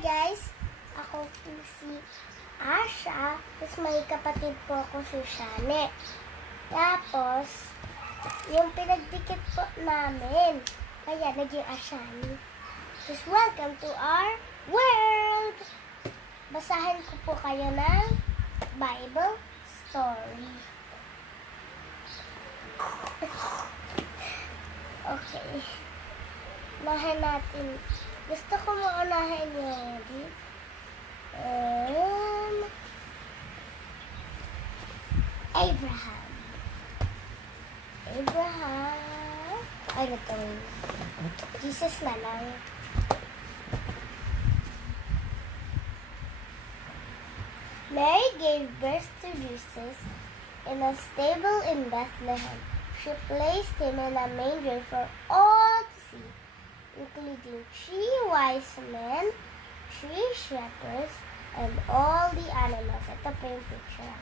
guys! Ako po si Asha. Tapos may kapatid po ako si Shane. Tapos, yung pinagdikit po namin. Kaya naging Ashani. Just welcome to our world! Basahin ko po kayo ng Bible story. Okay. Unahin natin. Gusto ko maunahin yung Abraham. Ay, ito. Jesus na lang. Mary gave birth to Jesus in a stable in Bethlehem. She placed him in a manger for all to see, including 3 wise men, 3 shepherds, and all the animals. Ito po yung picture.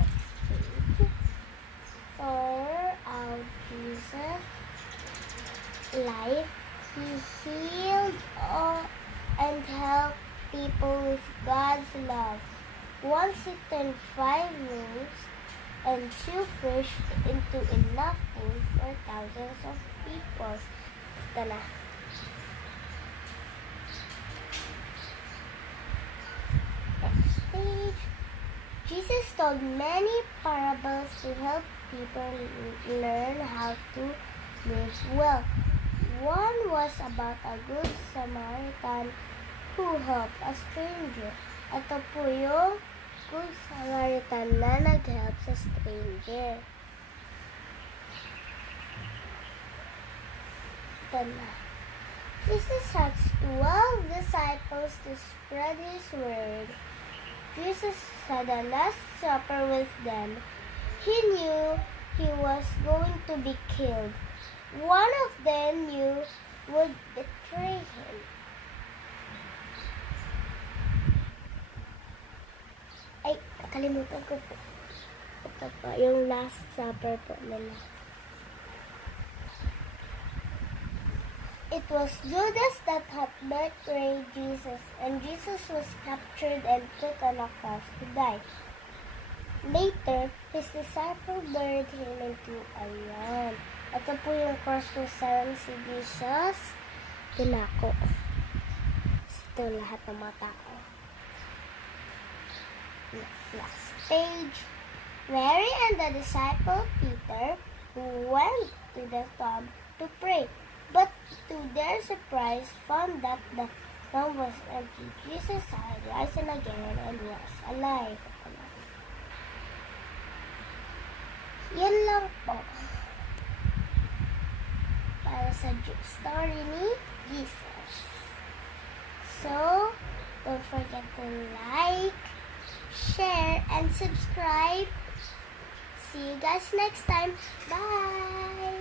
Next page. For our Jesus' life, he healed and helped people with God's love. Once he turned 5 loaves and 2 fish into enough food for thousands of people. Ito na. Next page. Jesus told many parables to help people learn how to live well. One was about a good Samaritan who helped a stranger. Ito po yung good Samaritan na nag-help sa stranger. Ito na. Jesus had 12 disciples to spread his word. Jesus had a last supper with them. He knew he was going to be killed. One of them knew would betray him. Ay, nakalimutan ko po. Ito po, yung last supper po nila. It was Judas that had betrayed Jesus, and Jesus was captured and put on a cross to die. Later, his disciple buried him into a lawn. Ito po yung cross kung saan si Jesus tinako. Ito lahat ng mga tao. Last page. Mary and the disciple Peter went to the tomb to pray, but to their surprise found that the tomb was empty. Jesus had risen again and was alive. Yan lang po para sa story ni Jesus. So, don't forget to like, share, and subscribe. See you guys next time. Bye!